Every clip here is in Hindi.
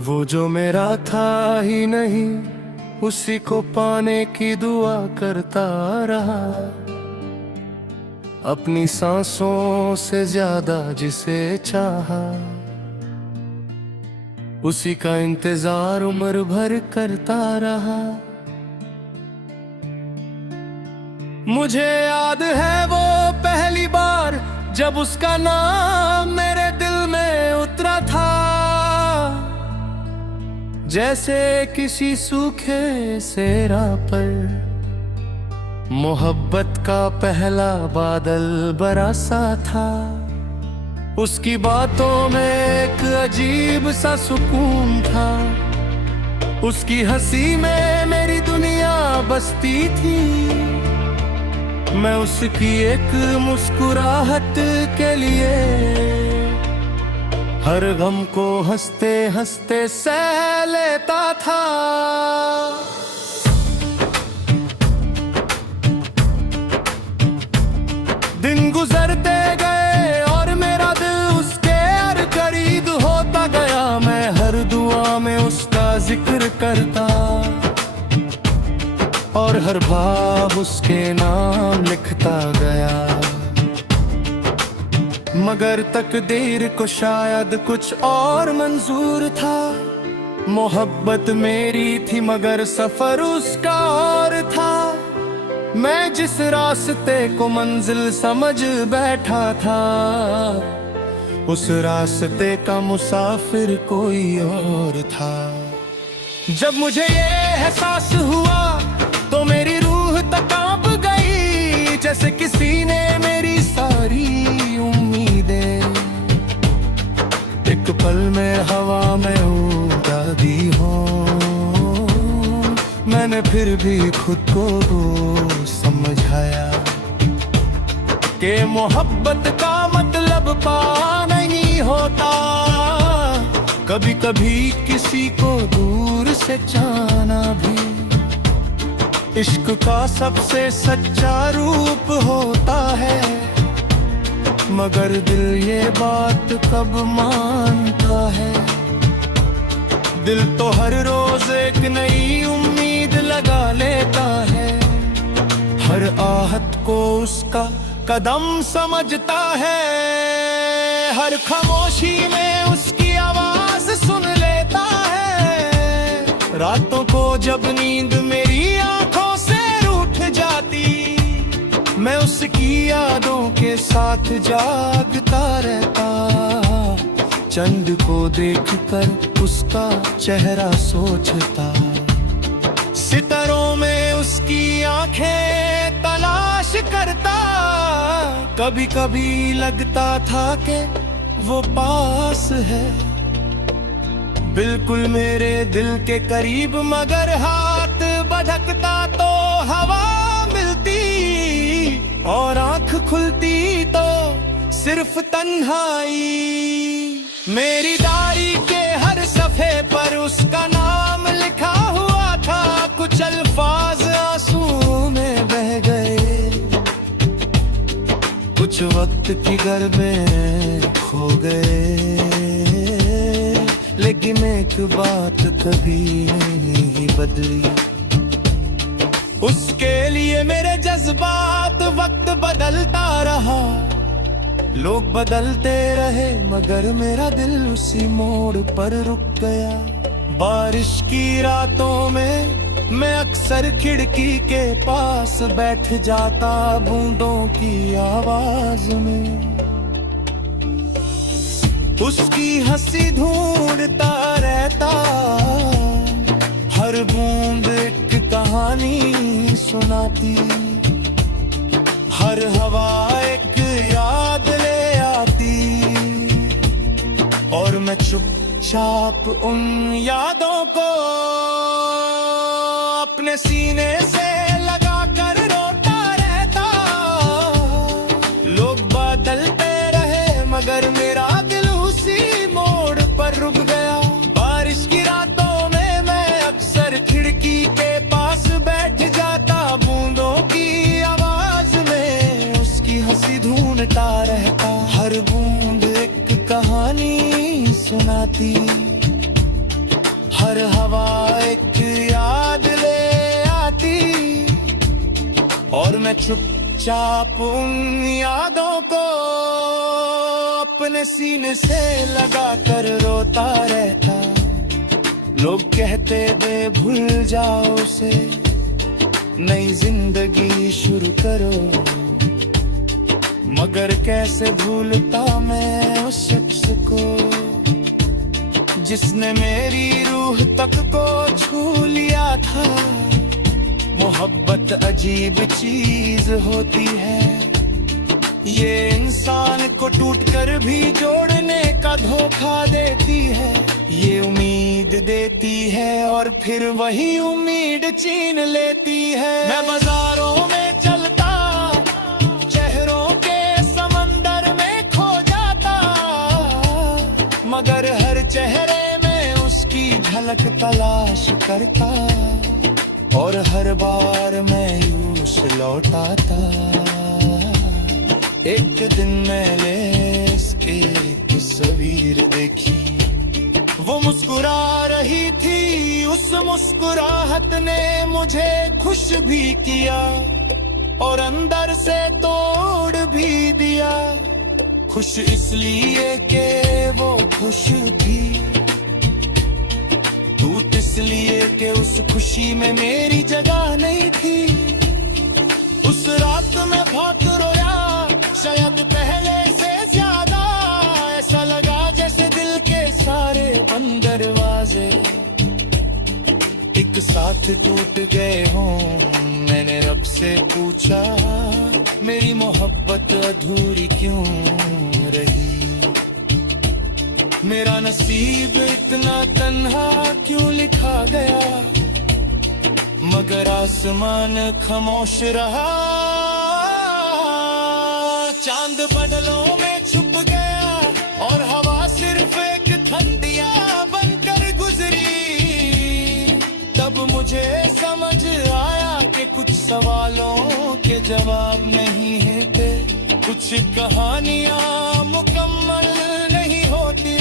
वो जो मेरा था ही नहीं, उसी को पाने की दुआ करता रहा। अपनी सांसों से ज्यादा जिसे चाहा, उसी का इंतजार उम्र भर करता रहा। मुझे याद है वो पहली बार जब उसका नाम मेरे दिल में उतरा था, जैसे किसी सूखे से राह पर मोहब्बत का पहला बादल बरसा था। उसकी बातों में एक अजीब सा सुकून था, उसकी हंसी में मेरी दुनिया बसती थी। मैं उसकी एक मुस्कुराहट के लिए हर गम को हंसते हंसते सह लेता था। दिन गुजरते गए और मेरा दिल उसके हर करीब होता गया। मैं हर दुआ में उसका जिक्र करता और हर भाव उसके नाम लिखता गया। मगर तकदीर को शायद कुछ और मंजूर था। मोहब्बत मेरी थी मगर सफर उसका और था। मैं जिस रास्ते को मंजिल समझ बैठा था, उस रास्ते का मुसाफिर कोई और था। जब मुझे ये एहसास हुआ तो मेरी रूह तक कांप गई, जैसे किसी ने मेरी सारी उम्मीदें एक पल में हवा में उड़ा दी हो। मैंने फिर भी खुद को समझाया कि मोहब्बत का मतलब पा नहीं होता। कभी कभी किसी को दूर से जाना भी इश्क का सबसे सच्चा रूप होता है। मगर दिल ये बात कब मानता है? दिल तो हर रोज एक नई उम्मीद लगा लेता है। हर आहट को उसका कदम समझता है। हर खामोशी में उसकी आवाज सुन लेता है। रातों को जब नींद मेरी आंखों से रूठ जाती, मैं उसकी यादों के साथ जागता रहता। चंद को देखकर उसका चेहरा सोचता, सितारों में उसकी आंखें तलाश करता। कभी कभी लगता था कि वो पास है, बिल्कुल मेरे दिल के करीब। मगर हाथ बढ़कता तो हवा मिलती और आंख खुलती तो सिर्फ तन्हाई। मेरी डायरी के हर सफे पर उसका नाम लिखा हुआ था। कुछ अल्फाज आंसू में बह गए, कुछ वक्त की गर्द में खो गए। लेकिन एक बात कभी नहीं बदली, उसके लिए मेरे जज्बात वक्त बदलता रहा। लोग बदलते रहे मगर मेरा दिल उसी मोड़ पर रुक गया। बारिश की रातों में मैं अक्सर खिड़की के पास बैठ जाता, बूंदों की आवाज में उसकी हंसी ढूंढता रहता। हर बूंद एक कहानी सुनाती, हर हवा एक याद ले आती। और मैं चुपचाप उन यादों को अपने सीने से लगा कर रोता रहता। लोग बदलते रहे मगर मेरा दिल उसी मोड़ पर रुक गया। बारिश की रातों में मैं अक्सर खिड़की के पास बैठ जाता, बूंदों की आवाज में उसकी हंसी ढूंढता रहता। हर बूंद एक कहानी सुनाती, हर हवा एक याद ले आती और मैं चुपचाप उन यादों को अपने सीने से लगा कर रोता रहता। लोग कहते थे भूल जाओ उसे, नई जिंदगी शुरू करो, मगर कैसे भूलता मैं उस शख्स को जिसने मेरी रूह तक को छू लिया था। मोहब्बत अजीब चीज होती है, ये इंसान को टूटकर भी जोड़ने का धोखा देती है। ये उम्मीद देती है और फिर वही उम्मीद छीन लेती है। मैं बाजारों में चलता, चेहरों के समंदर में खो जाता, मगर हर चेहरे में उसकी झलक तलाश करता और हर बार मैं यूं लौटाता। एक दिन मैंने एक तस्वीर देखी, वो मुस्कुरा रही थी, उस मुस्कुराहट ने मुझे खुश भी किया और अंदर से तोड़ भी दिया। खुश इसलिए कि वो खुश थी, टूट इसलिए कि उस खुशी में मेरी जगह नहीं थी। उस रात में बहुत रोया, शायद पहले से ज्यादा। ऐसा लगा जैसे दिल के सारे बंद दरवाजे एक साथ टूट गए हों। मैंने रब से पूछा मेरी मोहब्बत अधूरी क्यों रही, मेरा नसीब इतना तन्हा क्यों लिखा गया। मगर आसमान खामोश रहा, चांद बादलों में छुप गया और हवा सिर्फ एक ठंडिया बनकर गुजरी। तब मुझे समझ आया कि कुछ सवालों के जवाब नहीं है थे, कुछ कहानियां मुकम्मल नहीं होती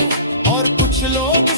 और कुछ लोग